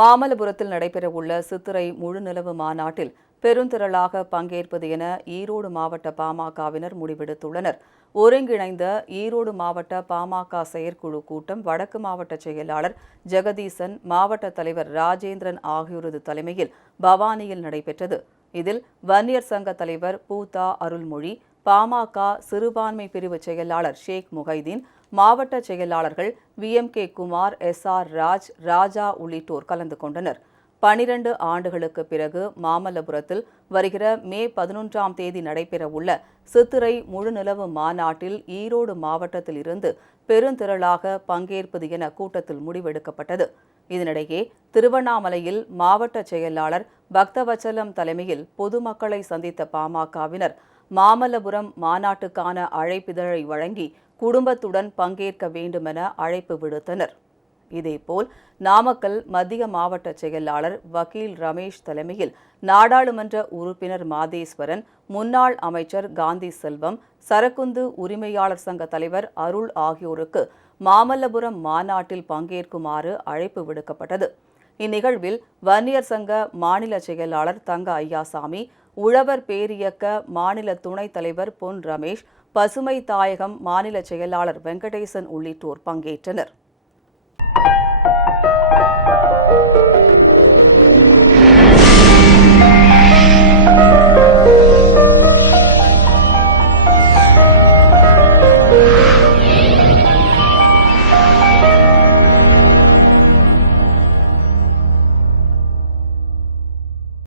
மாமல்லபுரத்தில் நடைபெறவுள்ள சித்திரை முழுநிலவு மாநாட்டில் பெருந்திரளாக பங்கேற்பது என ஈரோடு மாவட்ட பாமகவினர் முடிவெடுத்துள்ளனர். ஒருங்கிணைந்த ஈரோடு மாவட்ட பாமக செயற்குழு கூட்டம் வடக்கு மாவட்ட செயலாளர் ஜெகதீசன் மாவட்ட தலைவர் ராஜேந்திரன் ஆகியோரது தலைமையில் பவானியில் நடைபெற்றது. இதில் வன்னியர் சங்க தலைவர் பூதா அருள்மொழி பாமக சிறுபான்மை பிரிவு செயலாளர் ஷேக் முகைதீன் மாவட்ட செயலாளர்கள் V. M. K. Kumar S. R. Raj Raja உள்ளிட்டோர் கலந்து கொண்டனர். பனிரண்டு ஆண்டுகளுக்கு பிறகு மாமல்லபுரத்தில் வருகிற மே பதினொன்றாம் தேதி நடைபெறவுள்ள சித்திரை முழுநிலவு மாநாட்டில் ஈரோடு மாவட்டத்தில் இருந்து பெருந்திரளாக பங்கேற்பது என கூட்டத்தில் முடிவெடுக்கப்பட்டது. இதனிடையே திருவண்ணாமலையில் மாவட்ட செயலாளர் பக்தவச்சலம் தலைமையில் பொதுமக்களை சந்தித்த பாமகவினர் மாமல்லபுரம் மாநாட்டுக்கான அழைப்பிதழை வழங்கி குடும்பத்துடன் பங்கேற்க வேண்டுமென அழைப்பு விடுத்தனர். இதேபோல் நாமக்கல் மத்திய மாவட்ட செயலாளர் வக்கீல் ரமேஷ் தலைமையில் நாடாளுமன்ற உறுப்பினர் மாதேஸ்வரன் முன்னாள் அமைச்சர் காந்தி செல்வம் சரக்குந்து உரிமையாளர் சங்க தலைவர் அருள் ஆகியோருக்கு மாமல்லபுரம் மாநாட்டில் பங்கேற்குமாறு அழைப்பு விடுக்கப்பட்டது. இந்நிகழ்வில் வன்னியர் சங்க மாநில செயலாளர் தங்க ஐயாசாமி உழவர் பேரியக்க மாநில துணைத் தலைவர் பொன் ரமேஷ் பசுமை தாயகம் மாநில செயலாளர் வெங்கடேசன் உள்ளிட்டோர் பங்கேற்றனர்.